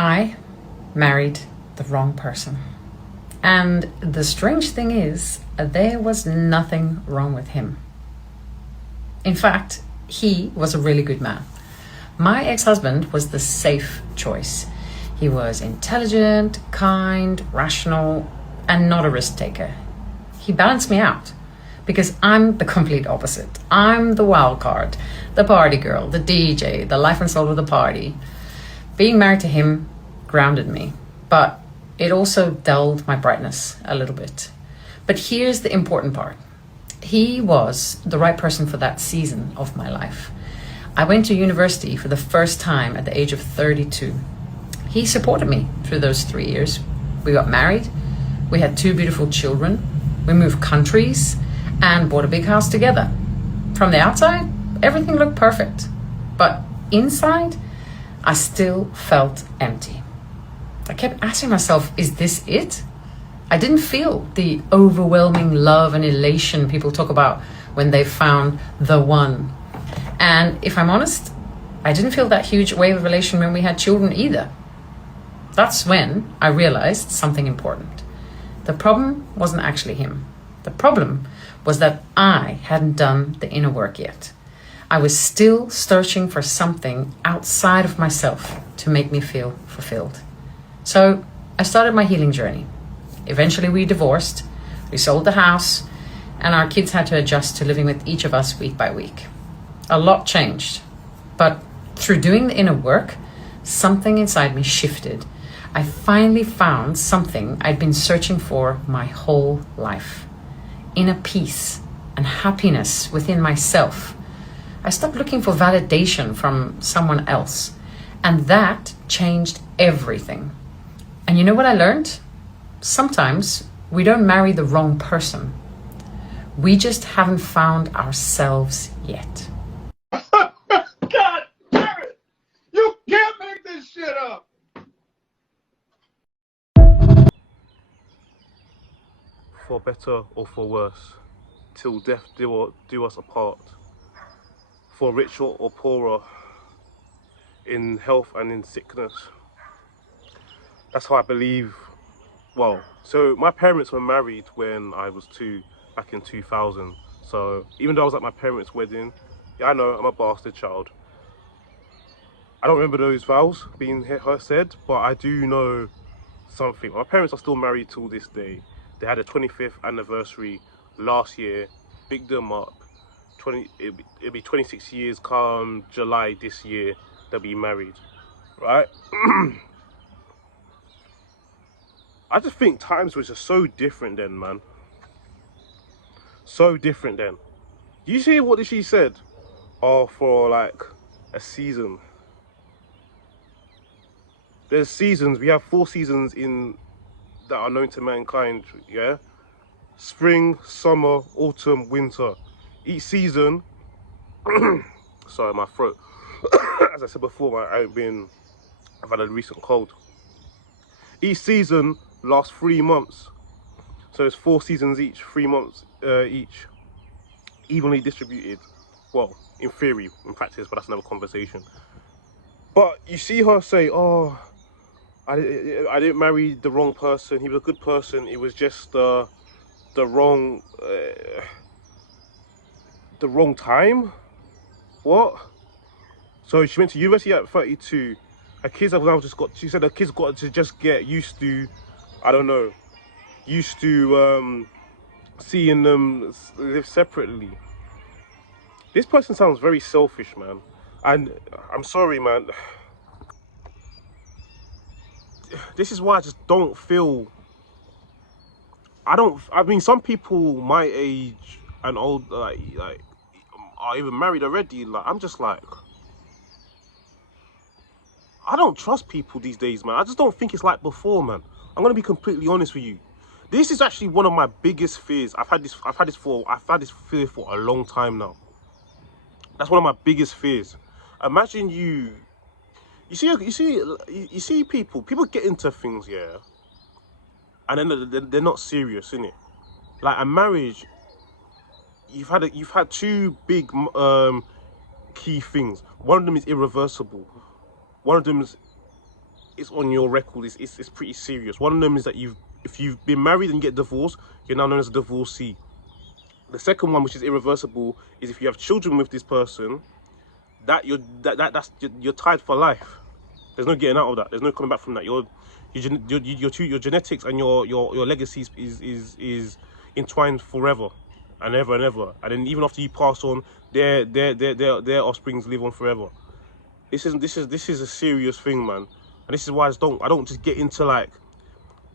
I married the wrong person. And the strange thing is, there was nothing wrong with him. In fact, he was a really good man. My ex-husband was the safe choice. He was intelligent, kind, rational, and not a risk taker. He balanced me out because I'm the complete opposite. I'm the wild card, the party girl, the DJ, the life and soul of the party. Being married to him grounded me, but it also dulled my brightness a little bit. But here's the important part. He was the right person for that season of my life. I went to university for the first time at the age of 32. He supported me through those 3 years. We got married, we had 2 beautiful children, we moved countries, and bought a big house together. From the outside, everything looked perfect. But inside, I still felt empty. I kept asking myself, is this it? I didn't feel the overwhelming love and elation people talk about when they found the one. And if I'm honest, I didn't feel that huge wave of elation when we had children either. That's when I realized something important. The problem wasn't actually him. The problem was that I hadn't done the inner work yet. I was still searching for something outside of myself to make me feel fulfilled. So I started my healing journey. Eventually we divorced, we sold the house, and our kids had to adjust to living with each of us week by week. A lot changed, but through doing the inner work, something inside me shifted. I finally found something I'd been searching for my whole life. Inner peace and happiness within myself. I stopped looking for validation from someone else, and that changed everything. And you know what I learned? Sometimes we don't marry the wrong person. We just haven't found ourselves yet. God damn it! You can't make this shit up! For better or for worse, till death do us apart. For richer or poorer, in health and in sickness. That's how I believe. Well, so my parents were married when I was 2, back in 2000. So even though I was at my parents' wedding, yeah, I know I'm a bastard child. I don't remember those vows being said, but I do know something. My parents are still married till this day. They had a 25th anniversary last year. Big them up. It'll be 26 years come July this year. They'll be married, right? I just think times was just so different then, man. So different then. You see what she said? Oh, for like a season. There's seasons. We have 4 seasons in that are known to mankind. Yeah, spring, summer, autumn, winter. Each season. Sorry, my throat. As I said before, I've had a recent cold. Each season lasts 3 months. So it's 4 seasons each, 3 months each, evenly distributed. Well, in theory, in practice, but that's another conversation. But you see her say, "Oh, I didn't marry the wrong person. He was a good person. It was just the wrong time." What? So she went to university at 32. Her kids have now just got. She said her kids got to just get used to, I don't know, used to seeing them live separately. This person sounds very selfish, man. And I'm sorry, man. This is why I just don't feel. I mean, some people my age and old, like are even married already. Like, I'm just like, I don't trust people these days, man. I just don't think it's like before, man. I'm gonna be completely honest with you. This is actually one of my biggest fears. I've had this fear for a long time now. That's one of my biggest fears. Imagine you see people get into things, yeah, and then they're not serious, innit? Like a marriage, you've had 2 big key things. One of them is irreversible. One of them it's on your record. It's pretty serious. One of them is that if you've been married and you get divorced, you're now known as a divorcee. The second one, which is irreversible, is if you have children with this person, you're tied for life. There's no getting out of that. There's no coming back from that. Your genetics and your legacy is entwined forever and ever and ever. And then even after you pass on, their offsprings live on forever. This is a serious thing, man. And this is why I don't just get into like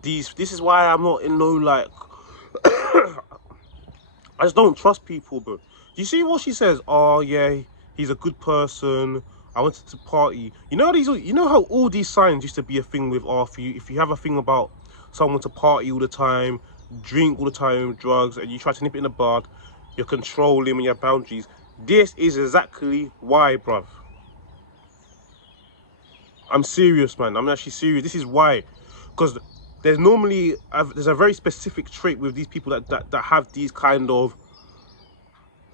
these. This is why I'm not in no like. I just don't trust people, bro. Do you see what she says? Oh yeah, he's a good person. I wanted to party. You know how all these signs used to be a thing with if you have a thing about someone to party all the time, drink all the time, drugs, and you try to nip it in the bud, you're controlling and your boundaries. This is exactly why, bruv. I'm serious, man. I'm actually serious. This is why, because there's a very specific trait with these people that have these kind of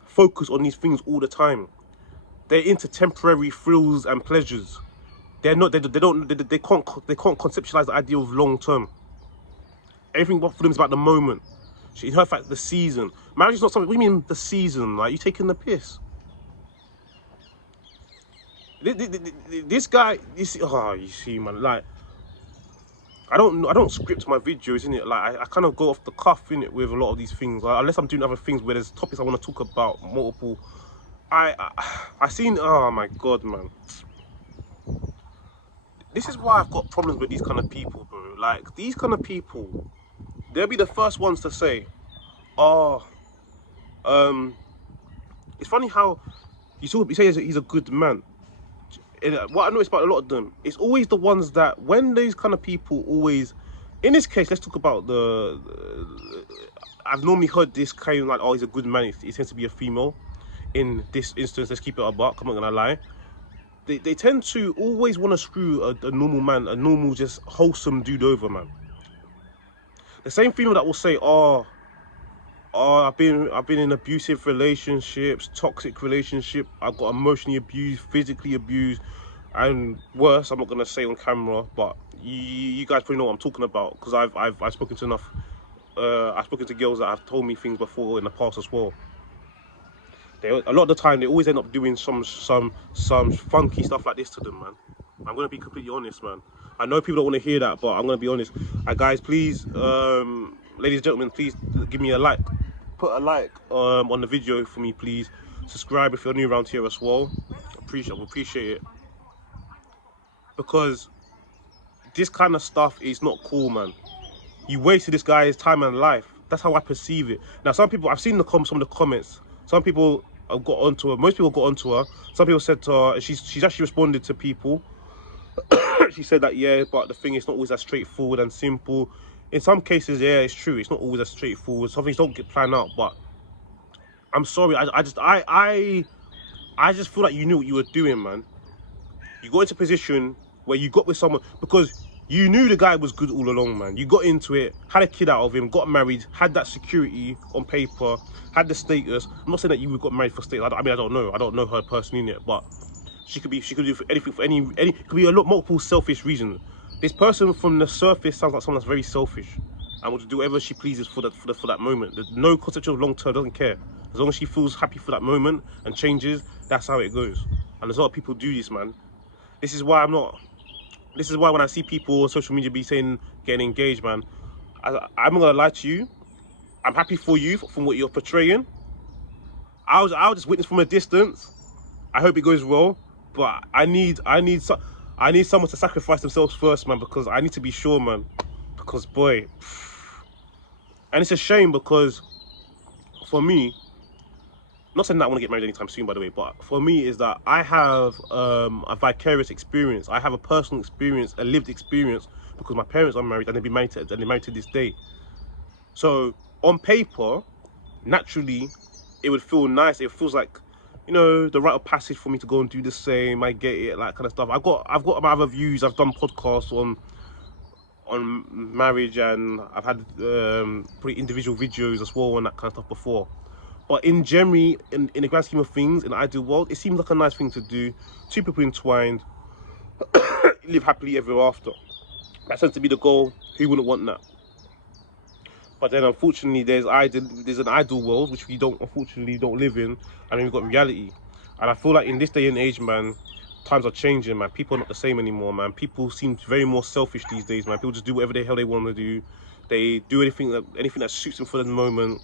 focus on these things all the time. They're into temporary thrills and pleasures. They can't conceptualize the idea of long term. Everything for them is about the moment. In her fact, the season. Marriage is not something. What do you mean the season? Like, you taking the piss? This guy, you see, man. Like, I don't script my videos, innit? Like, I kind of go off the cuff, innit, with a lot of these things. Like, unless I'm doing other things where there's topics I want to talk about, multiple. I seen. Oh my god, man. This is why I've got problems with these kind of people, bro. Like, these kind of people, they'll be the first ones to say, oh, it's funny how you say he's a good man. And what I noticed about a lot of them, it's always the ones that when these kind of people always, in this case, let's talk about I've normally heard this kind of like, oh, he's a good man. It tends to be a female. In this instance, let's keep it a buck. I'm not gonna lie. They tend to always want to screw a normal man, a normal, just wholesome dude over, man. The same female that will say, oh, I've been in abusive relationships, toxic relationship. I got emotionally abused, physically abused, and worse. I'm not gonna say on camera, but you guys probably know what I'm talking about because I've spoken to enough. I've spoken to girls that have told me things before in the past as well. A lot of the time, they always end up doing some funky stuff like this to them, man. I'm gonna be completely honest, man. I know people don't want to hear that, but I'm gonna be honest. Guys, please, ladies and gentlemen, please give me a like. Put a like on the video for me, please. Subscribe if you're new around here as well. Appreciate it. Because this kind of stuff is not cool, man. You wasted this guy's time and life. That's how I perceive it. Now, some people, I've seen some of the comments. Some people have got onto her. Most people got onto her. Some people said to her, she's actually responded to people. She said that, yeah, but the thing is not always as straightforward and simple. In some cases, yeah, it's true. It's not always as straightforward. Some things don't get planned out, but I'm sorry. I just feel like you knew what you were doing, man. You got into a position where you got with someone because you knew the guy was good all along, man. You got into it, had a kid out of him, got married, had that security on paper, had the status. I'm not saying that you got married for status. I mean, I don't know. I don't know her personally yet, but she could do for anything, for any. It could be a lot multiple selfish reasons. This person from the surface sounds like someone that's very selfish and will do whatever she pleases for that moment. There's no concept of long term. Doesn't care. As long as she feels happy for that moment and changes, that's how it goes. And there's a lot of people do this, man. This is why when I see people on social media be saying getting engaged, man, I'm not gonna lie to you. I'm happy for you from what you're portraying. I'll just witness from a distance. I hope it goes well, but I need someone to sacrifice themselves first, man, because I need to be sure, man. Because boy, and it's a shame because for me, not saying that I want to get married anytime soon, by the way, but for me is that I have a vicarious experience. I have a personal experience, a lived experience, because my parents are married and they're married to this day. So on paper, naturally, it would feel nice. It feels like, you know, the rite of passage for me to go and do the same. I get it, like kind of stuff. I've got my other views. I've done podcasts on marriage, and I've had pretty individual videos as well and that kind of stuff before. But in generally, in the grand scheme of things, in the ideal world, it seems like a nice thing to do. Two people entwined. live happily ever after. That tends to be the goal. Who wouldn't want that? But then, unfortunately, there's an ideal world which we unfortunately don't live in, and then we've got reality. And I feel like in this day and age, man, times are changing, man. People are not the same anymore, man. People seem very more selfish these days, man. People just do whatever the hell they want to do. They do anything that suits them for the moment.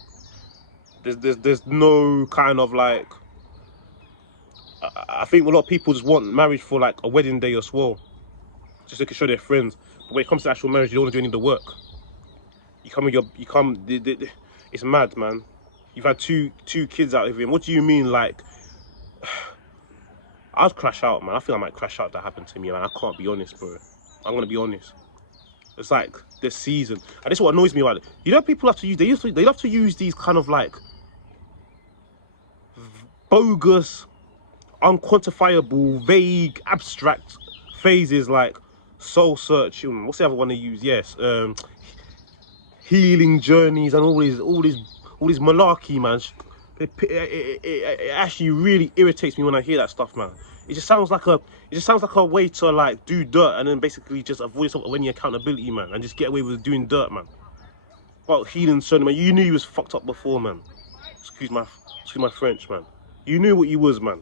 There's no kind of like. I think a lot of people just want marriage for like a wedding day as well, just so they can show their friends. But when it comes to actual marriage, you don't want to do any of the work. It's mad, man. You've had two kids out of him. What do you mean, like? I'd crash out, man. I think I might crash out if that happened to me, man. I can't be honest, bro. I'm gonna be honest. It's like this season, and this is what annoys me about it. You know, people have to use. They love to use these kind of like bogus, unquantifiable, vague, abstract phrases like soul searching. What's the other one they use? Yes, healing journeys and all this malarkey, man. It actually really irritates me when I hear that stuff, man. It just sounds like a way to like do dirt and then basically just avoid some of any accountability, man, and just get away with doing dirt, man. Well, healing journey, man. You knew you was fucked up before, man. Excuse my French, man. You knew what you was, man.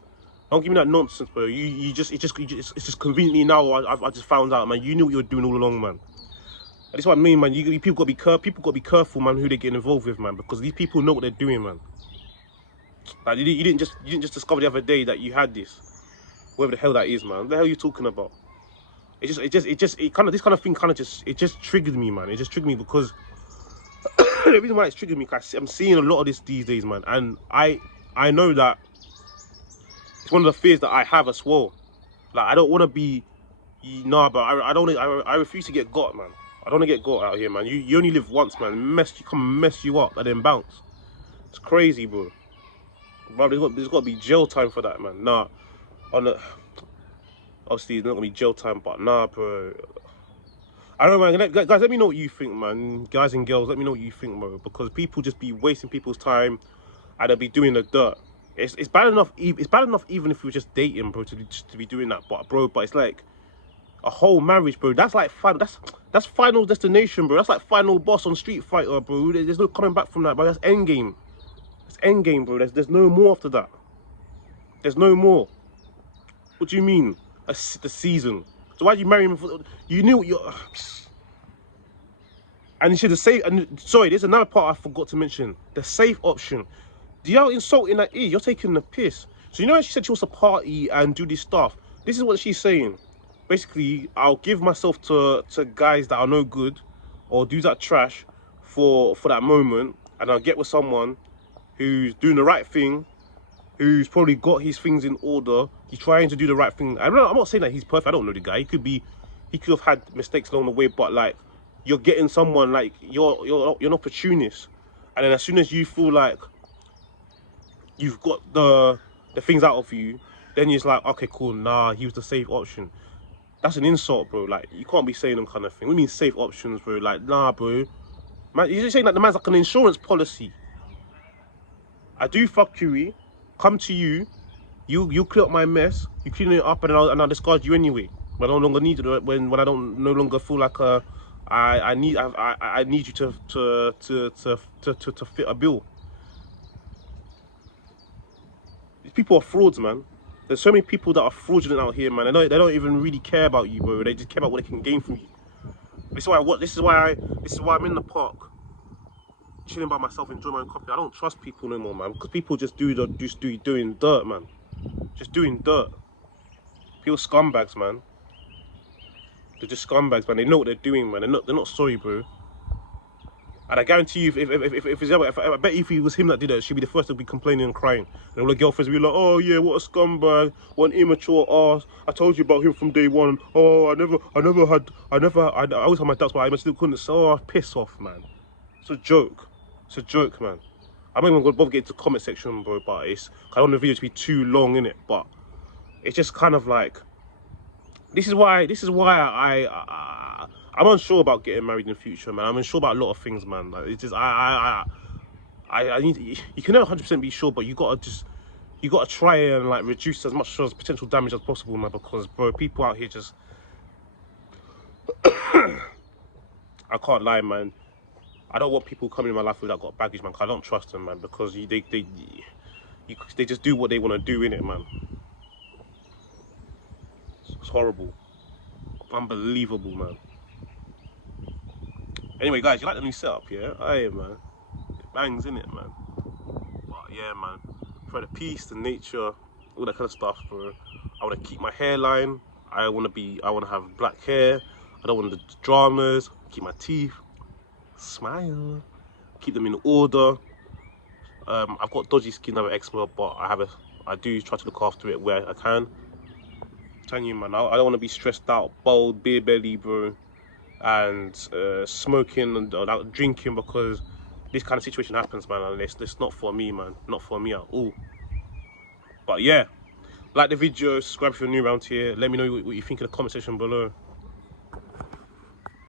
Don't give me that nonsense, bro. It's just conveniently now I just found out, man. You knew what you were doing all along, man. And that's what I mean, man. People got to be careful, man, who they get involved with, man, because these people know what they're doing, man. Like you didn't just discover the other day that you had this, whatever the hell that is, man. What the hell are you talking about? This kind of thing just triggered me, man. It just triggered me because the reason why it's triggered me, because I'm seeing a lot of this these days, man, and I know that it's one of the fears that I have as well. Like I don't want to be, but I refuse to get got, man. I don't want to get got out here, man. You only live once, man. Mess you up and then bounce. It's crazy, bro. Bro, there's got to be jail time for that, man. Nah, obviously there's not gonna be jail time, but nah, bro. I don't know, man. Guys, let me know what you think, man. Guys and girls, let me know what you think, bro. Because people just be wasting people's time, and they'll be doing the dirt. It's bad enough. It's bad enough even if you're just dating, bro, to be doing that. But it's like a whole marriage, bro. That's like that's Final Destination, bro. That's like final boss on Street Fighter, bro. There's no coming back from that, bro. That's Endgame. It's Endgame, bro. There's no more after that. There's no more. What do you mean? The season. So why'd you marry him? You knew what you're. And you should have saved. And sorry, there's another part I forgot to mention. The safe option. Do you know how insulting that is? You're taking the piss. So you know how she said she wants to party and do this stuff. This is what she's saying. Basically, I'll give myself to guys that are no good or do that trash for that moment, and I'll get with someone who's doing the right thing, who's probably got his things in order. He's trying to do the right thing. I'm not saying that he's perfect. I don't know the guy. He could have had mistakes along the way, but like you're getting someone like you're an opportunist, and then as soon as you feel like you've got the things out of you, then it's like, okay, cool, nah, he was the safe option. That's an insult, bro. Like you can't be saying them kind of thing. We mean safe options, bro. Like, nah, bro. Man, you're saying that the man's like an insurance policy. I do fuck you, come to you, you clear up my mess, you clean it up, and I'll discard you anyway. But I no longer need it when I don't no longer feel like I need you to fit a bill. These people are frauds, man. There's so many people that are fraudulent out here, man. They don't even really care about you, bro. They just care about what they can gain from you. This is why I'm in the park, chilling by myself, enjoying my own company. I don't trust people no more, man, because people just doing dirt, man. Just doing dirt. People scumbags, man. They're just scumbags, man. They know what they're doing, man. They're not sorry, bro. And I guarantee you, I bet if it was him that did it, she'd be the first to be complaining and crying. And all the girlfriends would be like, oh yeah, what a scumbag, what an immature ass. I told you about him from day one. Oh, I always had my doubts, but I still couldn't. Oh, piss off, man. It's a joke. It's a joke, man. I'm not even going to bother getting to the comment section, bro, but I don't want the video to be too long, innit? But it's just kind of like, this is why I'm unsure about getting married in the future, man. I'm unsure about a lot of things, man. Like, it's just I need. You can never 100% be sure, but you gotta try and like reduce as much as potential damage as possible, man. Because bro, people out here just I can't lie, man. I don't want people coming in my life that got baggage, man. 'Cause I don't trust them, man, because they just do what they want to do in it, man. It's horrible, unbelievable, man. Anyway, guys, you like the new setup, yeah? Aye, man. It bangs in it, man. But yeah, man. For the peace, the nature, all that kind of stuff, bro. I want to keep my hairline. I want to have black hair. I don't want the dramas. Keep my teeth. Smile. Keep them in order. I've got dodgy skin, I have eczema, but I do try to look after it where I can. I'm telling you, man, I don't want to be stressed out, bald, beer belly, bro, and smoking and drinking, because this kind of situation happens, man, and it's not for me, man. Not for me at all. But yeah, like the video, subscribe if you're new around here. Let me know what you think in the comment section below.